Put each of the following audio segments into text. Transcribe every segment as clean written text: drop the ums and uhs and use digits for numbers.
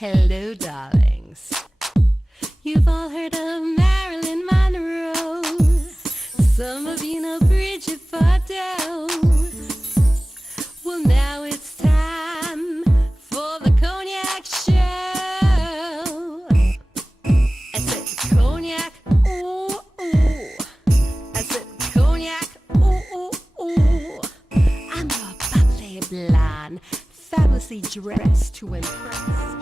Hello, darlings. You've all heard of Marilyn Monroe. Some of you know Bridget Bardot. Well, now it's time for the Cognac Show. I said Cognac, ooh, ooh. I said Cognac, ooh, ooh, ooh. I'm your bubbly blonde, fabulously dressed to impress.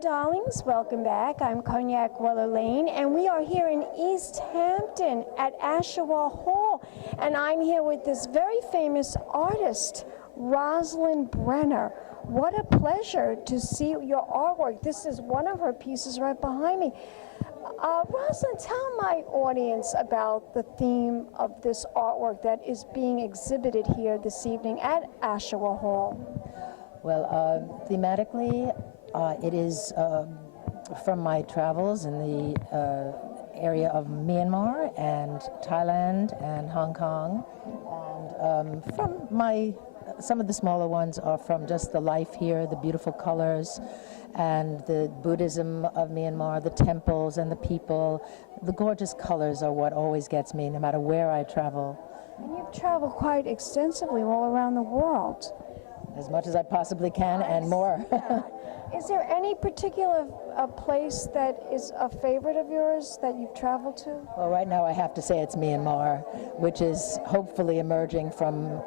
Darlings, welcome back. I'm Cognac Wellerlane, and we are here in East Hampton at Ashawagh Hall, and I'm here with this very famous artist, Rosalind Brenner. What a pleasure to see your artwork. This is one of her pieces right behind me. Rosalind, tell my audience about the theme of this artwork that is being exhibited here this evening at Ashawagh Hall. Well, thematically, it is from my travels in the area of Myanmar and Thailand and Hong Kong, and some of the smaller ones are from just the life here, the beautiful colors, and the Buddhism of Myanmar, the temples and the people. The gorgeous colors are what always gets me, no matter where I travel. And you've traveled quite extensively all around the world. As much as I possibly can and more. Is there any particular place that is a favorite of yours that you've traveled to? Well, right now I have to say it's Myanmar, which is hopefully emerging from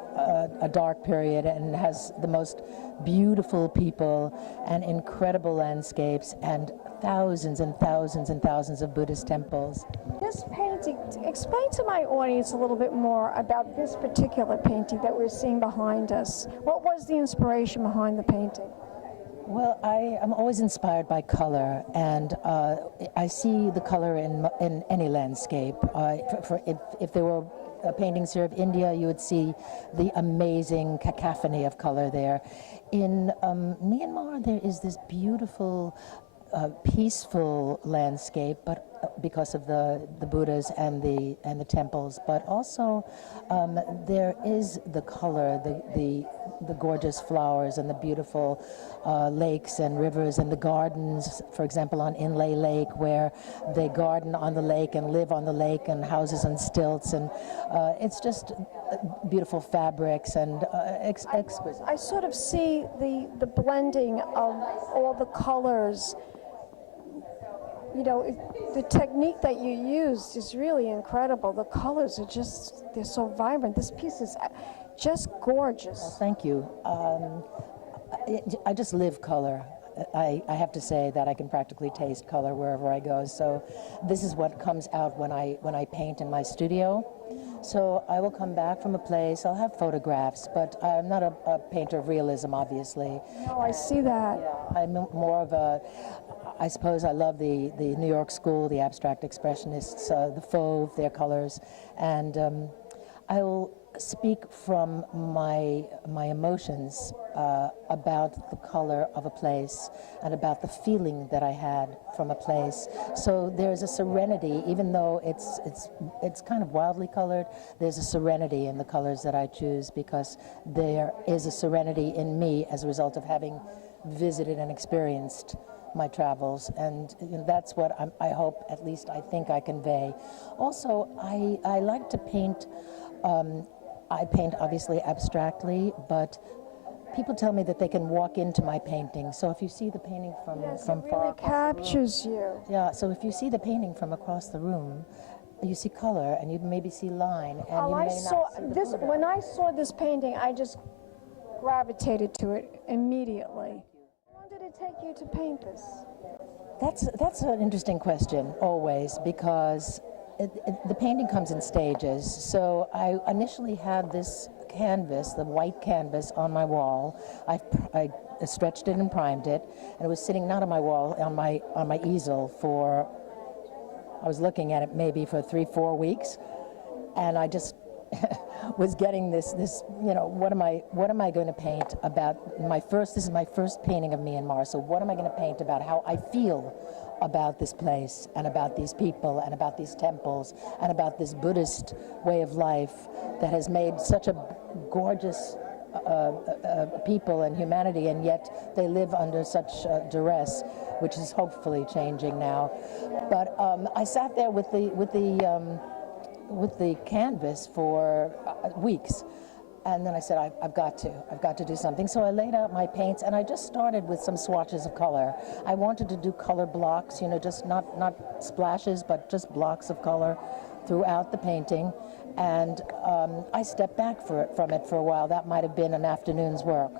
a dark period and has the most beautiful people and incredible landscapes and thousands and thousands and thousands of Buddhist temples. This painting, explain to my audience a little bit more about this particular painting that we're seeing behind us. What was the inspiration behind the painting? Well, I am always inspired by color, and I see the color in any landscape. If there were paintings here of India, you would see the amazing cacophony of color there. In Myanmar, there is this beautiful, peaceful landscape, but because of the Buddhas and the temples, but also there is the color, the gorgeous flowers and the beautiful lakes and rivers and the gardens, for example, on Inlay Lake, where they garden on the lake and live on the lake, and houses on stilts, and it's just beautiful fabrics and exquisite. I sort of see the blending of all the colors. You know, the technique that you used is really incredible. The colors are just, they're so vibrant. This piece is just gorgeous. Well, thank you. I just live color. I have to say that I can practically taste color wherever I go. So this is what comes out when I paint in my studio. So I will come back from a place, I'll have photographs, but I'm not a painter of realism, obviously. No, I see that. Yeah, I'm more of a, I suppose I love the New York school, the abstract expressionists, the fauve, their colors, and I will speak from my emotions about the color of a place and about the feeling that I had from a place. So there's a serenity, even though it's kind of wildly colored, there's a serenity in the colors that I choose, because there is a serenity in me as a result of having visited and experienced my travels, and that's what I hope, at least I think I convey. Also, I like to paint. I paint obviously abstractly, but people tell me that they can walk into my painting. So if you see the painting from It far really across the room, captures you. yeah. So if you see the painting from across the room, you see color, and you maybe see line, and Oh, you I may saw not see the this Buddha. when I saw this painting. I just gravitated to it immediately. How long did it take you to paint this? That's an interesting question, always, because the painting comes in stages. So I initially had this canvas, the white canvas, on my wall. I stretched it and primed it, and it was sitting not on my wall, on my easel for, I was looking at it maybe for 3-4 weeks, and I just was getting this what am I going to paint about this is my first painting of Myanmar, so what am I going to paint about how I feel about this place and about these people and about these temples and about this Buddhist way of life that has made such a gorgeous people and humanity, and yet they live under such duress, which is hopefully changing now. But I sat there with the canvas for weeks, and then I said, I've got to do something. So I laid out my paints, and I just started with some swatches of color. I wanted to do color blocks, just not splashes, but just blocks of color throughout the painting. And I stepped back from it for a while. That might have been an afternoon's work.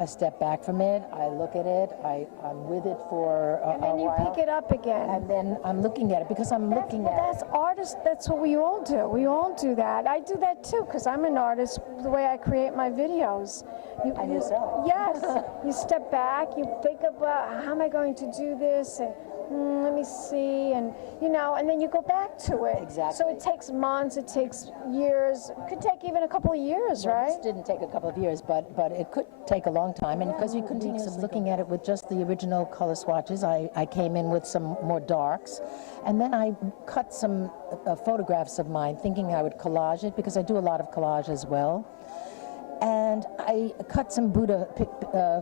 I step back from it, I look at it, I'm with it for a while. And then you pick it up again. And then I'm looking at it, because I'm looking at it. That's artists, that's what we all do. We all do that. I do that too, because I'm an artist, the way I create my videos. And yourself. Yes. You step back, you think about, how am I going to do this? And let me see, and and then you go back to it. Exactly. So it takes months, it takes years, it could take even a couple of years, Well, right? this didn't take a couple of years, but it could take a long time, and because we continuously looking at it with just the original color swatches, I came in with some more darks, and then I cut some photographs of mine, thinking I would collage it, because I do a lot of collage as well. And I cut some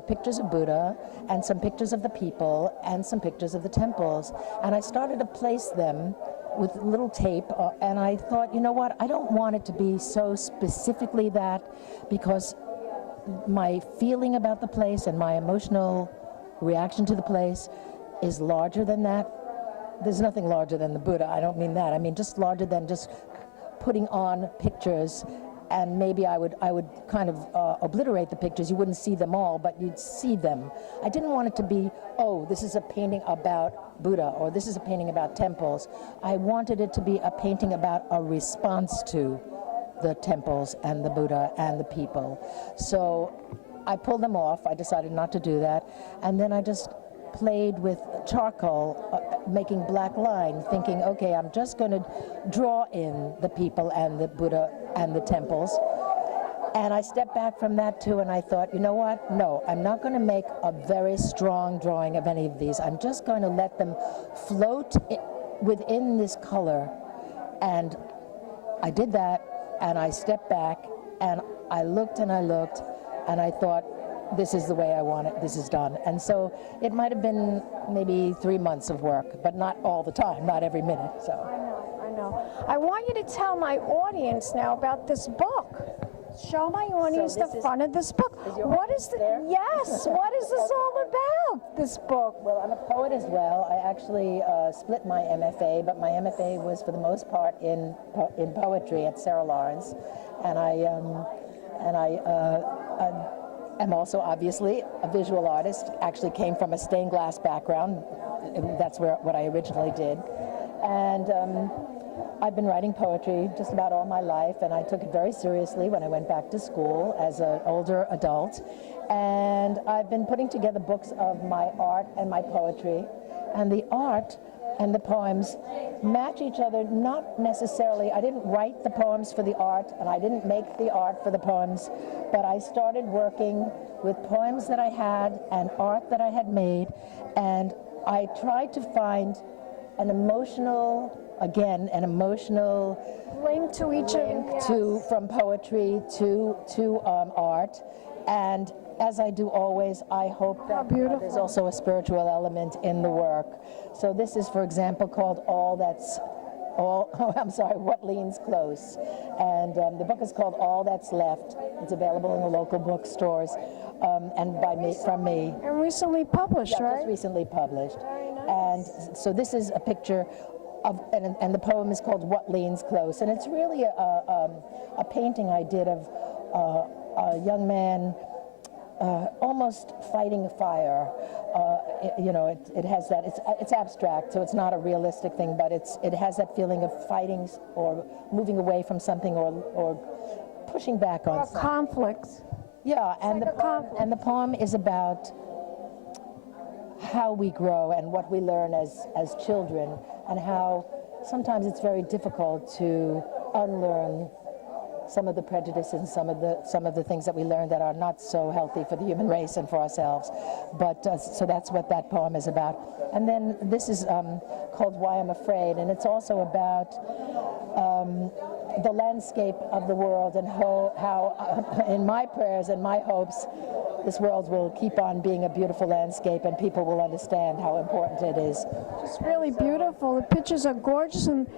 pictures of Buddha, and some pictures of the people, and some pictures of the temples. And I started to place them with little tape, and I thought, you know what, I don't want it to be so specifically that, because my feeling about the place and my emotional reaction to the place is larger than that. There's nothing larger than the Buddha, I don't mean that. I mean just larger than just putting on pictures, and maybe I would kind of obliterate the pictures. You wouldn't see them all, but you'd see them. I didn't want it to be, oh, this is a painting about Buddha, or this is a painting about temples. I wanted it to be a painting about a response to the temples and the Buddha and the people. So I pulled them off. I decided not to do that. And then I just played with charcoal, making black line, thinking, okay, I'm just going to draw in the people and the Buddha and the temples. And I stepped back from that too, and I thought, you know what? No, I'm not going to make a very strong drawing of any of these. I'm just going to let them float within this color. And I did that, and I stepped back, and I looked and I looked, and I thought, this is the way I want it, this is done. And so it might have been maybe 3 months of work, but not all the time, not every minute. So I know. I want you to tell my audience now about this book. Show my audience So the front of this book. What is there? Yes, what is this all about, this book? Well, I'm a poet as well. I actually split my MFA, but my MFA was for the most part in poetry at Sarah Lawrence, and I am also obviously a visual artist. Actually came from a stained glass background. That's what I originally did, and I've been writing poetry just about all my life, and I took it very seriously when I went back to school as an older adult. And I've been putting together books of my art and my poetry, and the art and the poems match each other, not necessarily. I didn't write the poems for the art, and I didn't make the art for the poems, but I started working with poems that I had and art that I had made, and I tried to find an emotional, again, an emotional Link to each other. from poetry to art. And as I do always, I hope that there's also a spiritual element in the work. So this is, for example, called What Leans Close. And the book is called All That's Left. It's available in the local bookstores and from me. And recently published, right? Just recently published. And so this is a picture of, and the poem is called What Leans Close. And it's really a painting I did of a young man almost fighting a fire. It has that, it's abstract, so it's not a realistic thing, but it has that feeling of fighting or moving away from something or pushing back on something. Conflict. Yeah, and the poem is about how we grow and what we learn as children, and how sometimes it's very difficult to unlearn some of the prejudices, some of the things that we learn that are not so healthy for the human race and for ourselves. But so that's what that poem is about. And then this is called Why I'm Afraid, and it's also about the landscape of the world and how in my prayers and my hopes, this world will keep on being a beautiful landscape and people will understand how important it is. It's really beautiful. The pictures are gorgeous. And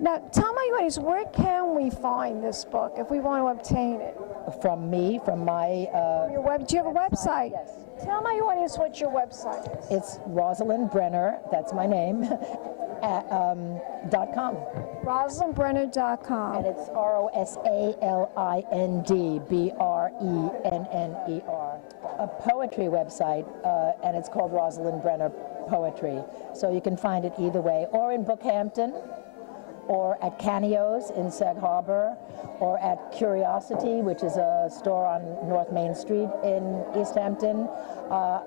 now, tell my audience, where can we find this book if we want to obtain it? From me, from my... Your web, do you have a website? Yes. Tell my audience what your website is. It's Rosalind Brenner, that's my name, .com. RosalindBrenner.com. And it's RosalindBrenner. A poetry website, and it's called Rosalind Brenner Poetry. So you can find it either way, or in Hampton, or at Canio's in Sag Harbor, or at Curiosity, which is a store on North Main Street in East Hampton.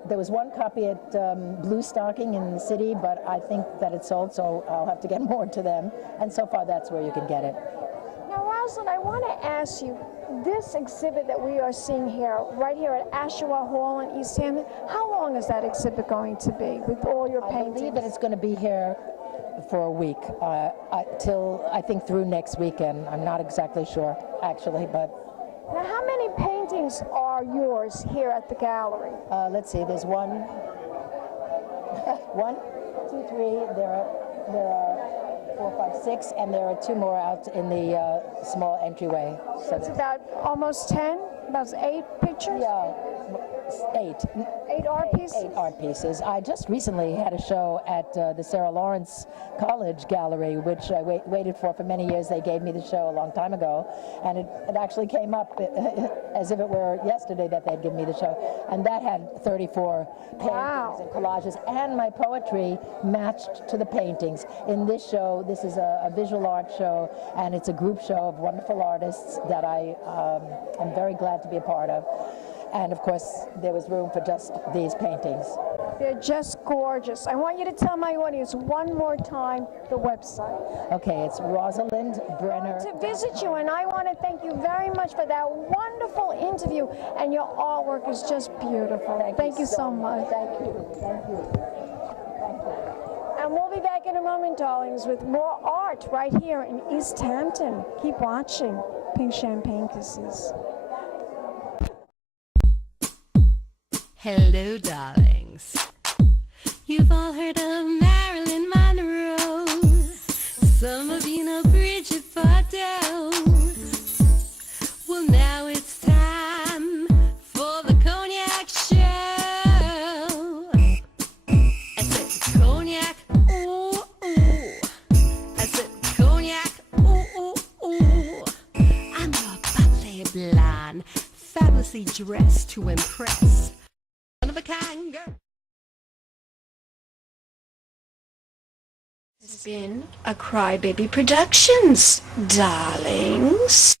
There was one copy at Blue Stocking in the city, but I think that it's sold, so I'll have to get more to them. And so far, that's where you can get it. Now, Rosalind, I want to ask you, this exhibit that we are seeing here, right here at Ashawagh Hall in East Hampton, how long is that exhibit going to be with all your paintings? I believe that it's going to be here for a week, till I think through next weekend. I'm not exactly sure, actually, but... Now, how many paintings are yours here at the gallery? Let's see, there's one, 1, 2, 3, there are 4, 5, 6, and there are 2 more out in the small entryway. So it's about almost 10, about 8 pictures? Yeah, 8. 8 art pieces? 8 art pieces. I just recently had a show at the Sarah Lawrence College Gallery, which I waited for many years. They gave me the show a long time ago, and it actually came up as if it were yesterday that they'd give me the show. And that had 34 paintings and collages, and my poetry matched to the paintings. In this show, this is a visual art show, and it's a group show of wonderful artists that I am very glad to be a part of. And of course, there was room for just these paintings. They're just gorgeous. I want you to tell my audience one more time the website. Okay, it's Rosalind Brenner. To visit you, and I want to thank you very much for that wonderful interview, and your artwork is just beautiful. Thank you so much. Thank you. Thank you. Thank you. And we'll be back in a moment, darlings, with more art right here in East Hampton. Keep watching Pink Champagne Kisses. Hello, darlings. You've all heard of Marilyn Monroe. Some of you know Bridget Bardot. Well, now it's time for the Cognac show. I said Cognac, ooh, ooh. I said Cognac, ooh, ooh, ooh. I'm your bubbly blonde, fabulously dressed to impress. One of a kind girl. been a Crybaby Productions, darlings.